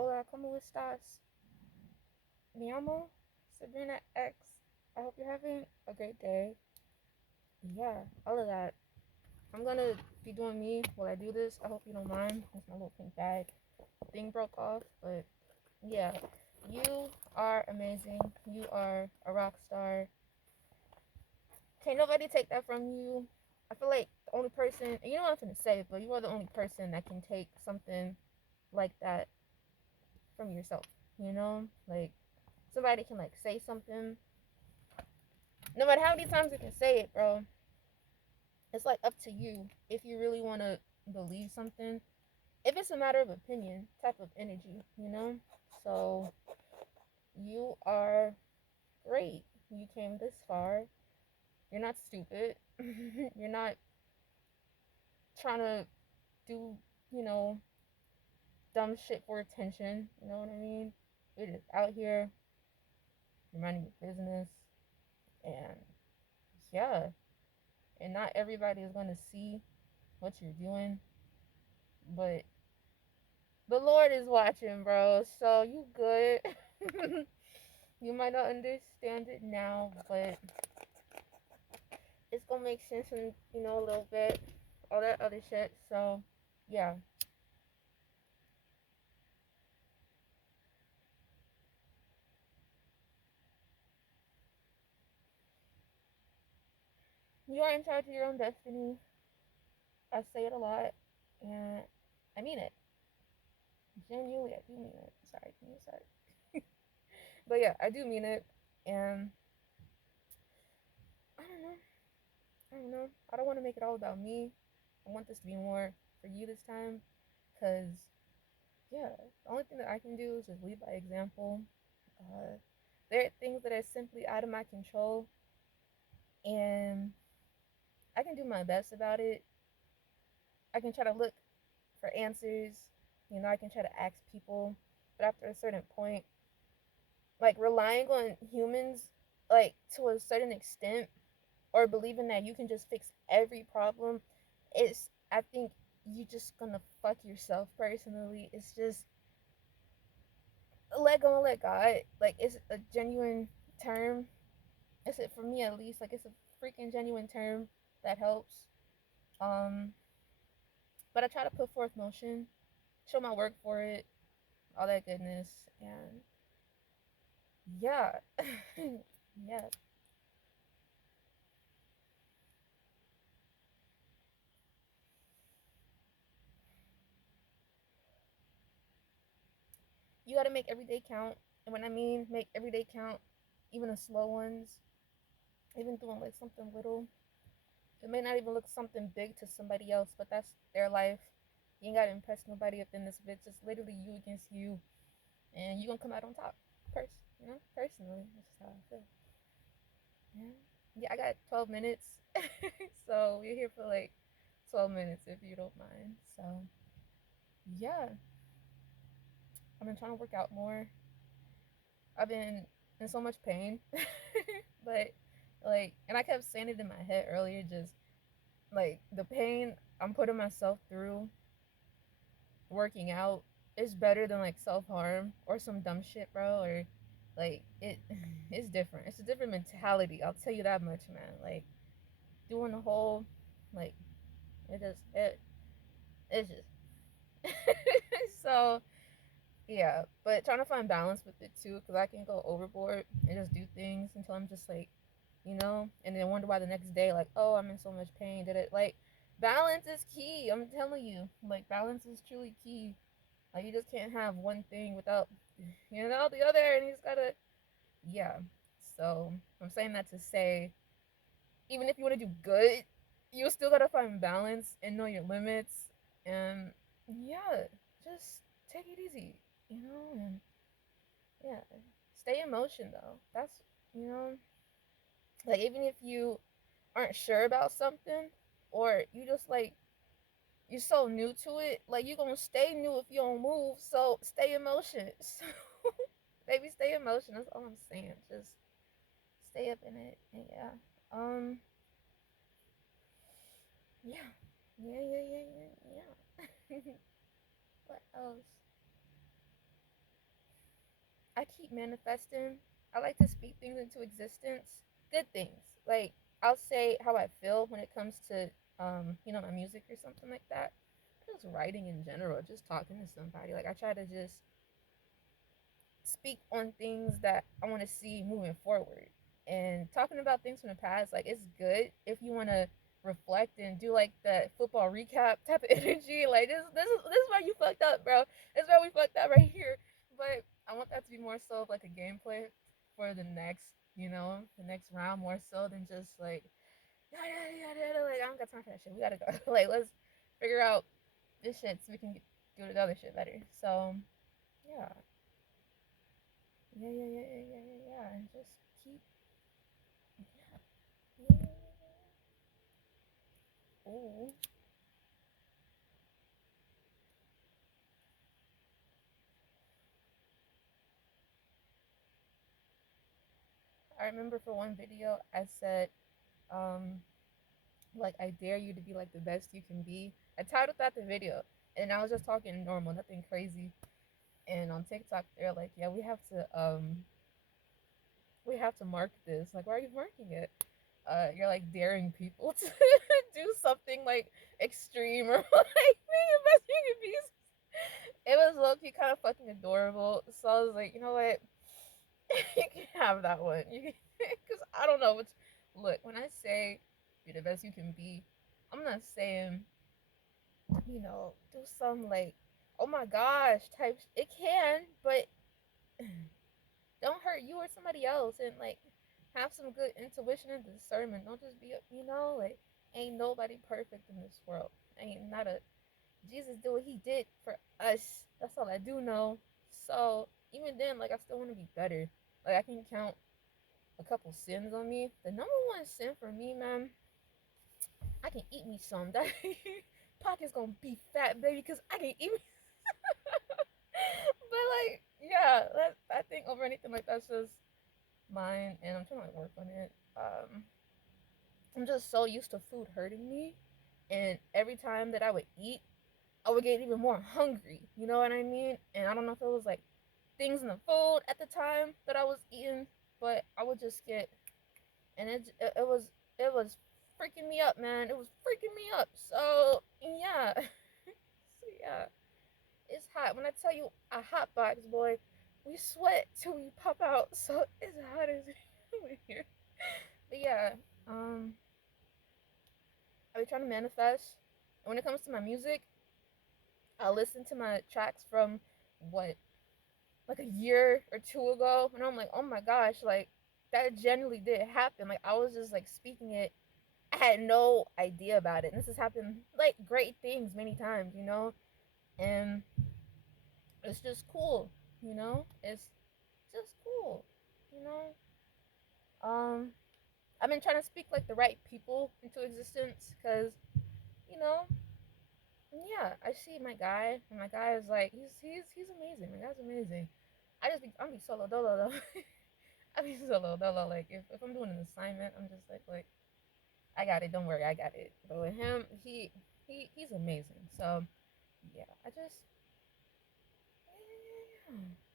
Hola, ¿cómo estás? Mi amo, Sabrina X. I hope you're having a great day. Yeah, all of that. I'm gonna be doing me while I do this. I hope you don't mind. It's my little pink bag thing broke off, but yeah, you are amazing. You are a rock star. Can't nobody take that from you. I feel like the only person, you know what I'm gonna say, but you are the only person that can take something like that from yourself. You know, like somebody can like say something. No matter how many times you can say it, bro, it's like up to you if you really want to believe something. If it's a matter of opinion, type of energy, you know? So you are great. You came this far. You're not stupid. You're not trying to do, you know, dumb shit for attention. You know what I mean? You're just out here, you're minding your business. And yeah, and not everybody is going to see what you're doing, but the Lord is watching, bro. So you good. You might not understand it now, but it's gonna make sense in a little bit. All that other shit. So yeah, you are in charge of your own destiny. I say it a lot, and I mean it. Genuinely, I do mean it. Sorry, sorry. But yeah, I do mean it, and I don't know. I don't know. I don't want to make it all about me. I want this to be more for you this time, cause yeah, the only thing that I can do is just lead by example. Uh, there are things that are simply out of my control, and I can do my best about it. I can try to look for answers. I can try to ask people, but after a certain point, like relying on humans, like to a certain extent, or believing that you can just fix every problem, is I think you just gonna fuck yourself personally. It's just let go and let God. Like it's a genuine term. It's for me at least. Like it's a freaking genuine term that helps. Um, but I try to put forth motion, show my work for it, all that goodness, and yeah, yeah. You got to make every day count, and when I mean make every day count, even the slow ones, even doing like something little. It may not even look something big to somebody else, but that's their life. You ain't gotta impress nobody up in this bitch. It's literally you against you, and you gonna come out on top. Personally, that's just how I feel. Yeah, yeah. I got 12 minutes, so we're here for like 12 minutes if you don't mind. So yeah, I've been trying to work out more. I've been in so much pain, but like, and I kept saying it in my head earlier, just like the pain I'm putting myself through working out is better than like self harm or some dumb shit, bro. Or like it's different. It's a different mentality. I'll tell you that much, man. Like doing the whole, like it's just so yeah. But trying to find balance with it too, because I can go overboard and just do things until I'm just like, and then wonder why the next day, like, oh, I'm in so much pain. Did it like balance is key? I'm telling you, like balance is truly key. Like you just can't have one thing without, the other, and you just gotta, yeah. So I'm saying that to say, even if you want to do good, you still gotta find balance and know your limits, and yeah, just take it easy, and yeah, stay in motion though. That's like even if you aren't sure about something, or you just like you're so new to it, like you're gonna stay new if you don't move. So stay in motion. So baby, stay in motion. That's all I'm saying. Just stay up in it. And yeah. Yeah. Yeah. Yeah. Yeah. Yeah. Yeah. What else? keep manifesting. I like to speak things into existence, good things. Like I'll say how I feel when it comes to my music or something like that. Just writing in general, just talking to somebody. Like I try to just speak on things that I want to see moving forward. And talking about things from the past, like it's good if you want to reflect and do like the football recap type of energy. Like this is where you fucked up, bro. This is where we fucked up right here. But I want that to be more so of like a gameplay for the next, the next round more so than just like like I don't got time for that shit. We gotta go. Like let's figure out this shit so we can do the other shit better. So yeah. Yeah. And just keep. Yeah. Ooh. I remember for one video, I said, um, like, I dare you to be like the best you can be. I titled that the video, and I was just talking normal, nothing crazy. And on TikTok, they're like, yeah, we have to mark this. Like, why are you marking it? You're like daring people to do something like extreme or like being the best you can be. It was low key kind of fucking adorable. So I was like, you know what? You can have that one. You can, because I don't know what's. Look, when I say be the best you can be, I'm not saying do some like oh my gosh type. It can, but don't hurt you or somebody else, and like have some good intuition and discernment. Don't just be like ain't nobody perfect in this world. Ain't not a Jesus did what he did for us. That's all I do know. So even then, like I still want to be better. Like I can count a couple sins on me. The number one sin for me, man, I can eat me some. That pocket's gonna be fat, baby, because I can eat me. But like, yeah, I think over anything like that's just mine, and I'm trying to like work on it. I'm just so used to food hurting me, and every time that I would eat, I would get even more hungry. You know what I mean? And I don't know if it was like things in the food at the time that I was eating, but I would just get, and it was freaking me up, man. It was freaking me up. So yeah, so yeah, it's hot. When I tell you a hot box, boy, we sweat till we pop out. So it's hot as here. But yeah, um, I be trying to manifest. And when it comes to my music, I listen to my tracks from what like a year or two ago, and I'm like, oh my gosh, like that genuinely did happen. Like I was just like speaking it. I had no idea about it. And this has happened like great things many times. And it's just cool. It's just cool, you know. I've been trying to speak like the right people into existence because, you know, yeah, I see my guy, and my guy is like he's amazing. My guy's amazing. I'm be solo dolo though. I be solo dolo. Like if I'm doing an assignment, I'm just like I got it. Don't worry, I got it. But with him, he's amazing. So yeah, I just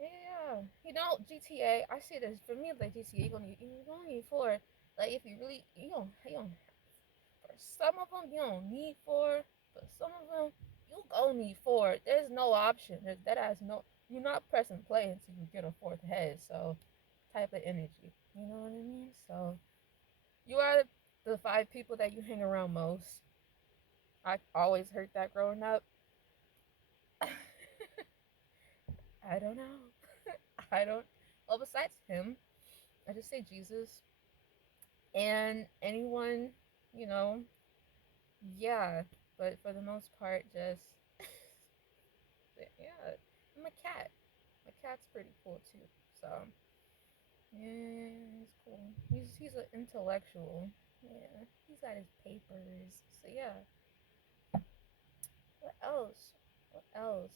yeah. GTA. I see this for me like GTA. You gonna need four. Like if you really you don't for some of them you don't need four, but some of them you gonna need four. There's no option. That has no. You're not pressing play until you get a fourth head. So type of energy. You know what I mean? So you are the five people that you hang around most. I always heard that growing up. I don't know. I don't. Well, besides him, I just say Jesus and anyone, you know. Yeah, but for the most part, just yeah. My cat. My cat's pretty cool too. So yeah, he's cool. He's an intellectual. Yeah, he's got his papers. So yeah. What else? What else?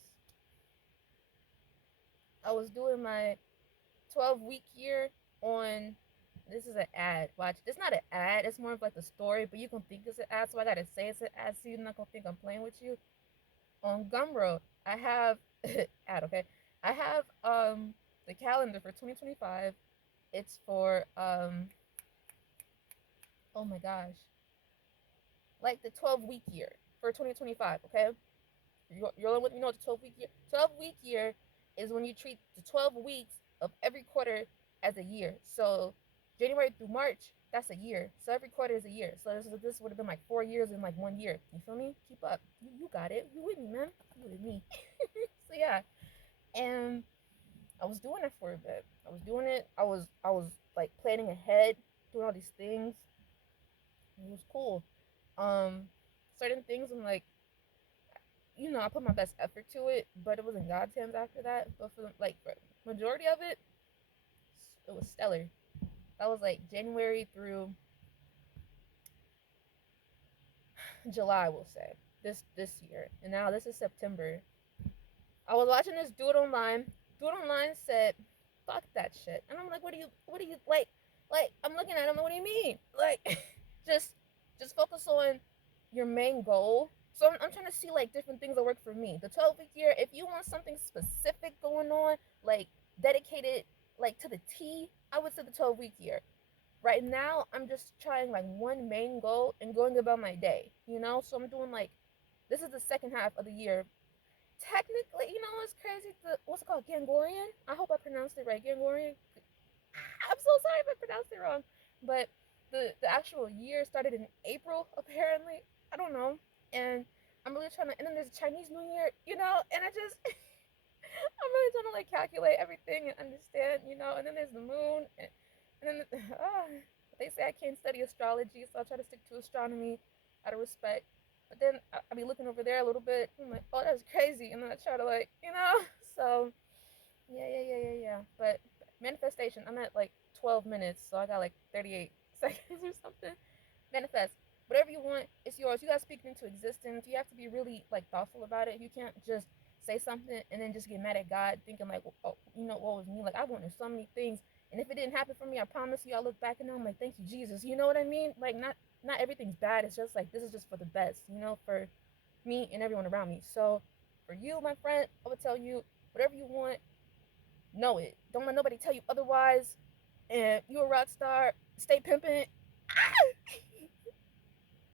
I was doing my 12-week year on. This is an ad. Watch. It's not an ad. It's more of like the story, but you can think it's an ad, so I gotta say it's an ad, so you're not gonna think I'm playing with you. On Gumroad, I have ad. Okay, I have the calendar for 2025. It's for oh my gosh, like the 12-week year for 2025. Okay, you're with me. You know what the 12-week year? 12-week year is when you treat the 12 weeks of every quarter as a year. So January through March, that's a year. So every quarter is a year. So this would have been like 4 years in like 1 year. You feel me? Keep up. You got it. You with me, man? You with me? So yeah, and I was doing it for a bit. I was doing it. I was like planning ahead, doing all these things. It was cool. Um, certain things I'm like, I put my best effort to it, but it was in God's hands after that. But for for majority of it, it was stellar. That was like January through July, we'll say this year, and now this is September. I was watching this dude online. Dude online said, "Fuck that shit," and I'm like, What do you like?" Like I'm looking at him. What do you mean? Like, just just focus on your main goal. So I'm trying to see like different things that work for me. The 12-week year, if you want something specific going on, like dedicated like to the T, I would say the 12-week year. Right now, I'm just trying like one main goal and going about my day, So I'm doing like this is the second half of the year. Technically, what's crazy? What's it called? Gangorian? I hope I pronounced it right. Gangorian. I'm so sorry if I pronounced it wrong. But the actual year started in April, apparently. I don't know. And I'm really trying to. And then there's Chinese New Year, And I just. I'm really trying to like calculate everything and understand, And then there's the moon. And then they say I can't study astrology, so I try to stick to astronomy out of respect. But then I be looking over there a little bit. I'm like, oh, that's crazy. And then I try to So yeah. But manifestation, I'm at like 12 minutes, so I got like 38 seconds or something. Manifest. Whatever you want, it's yours. You gotta speak it into existence. You have to be really like thoughtful about it. You can't just say something and then just get mad at God, thinking like, oh, what was me? Like I wanted so many things, and if it didn't happen for me, I promise you, I look back and I'm like, thank you, Jesus. You know what I mean? Like not everything's bad. It's just like this is just for the best, for me and everyone around me. So for you, my friend, I would tell you whatever you want, know it. Don't let nobody tell you otherwise. And you a rock star. Stay pimping. Ah!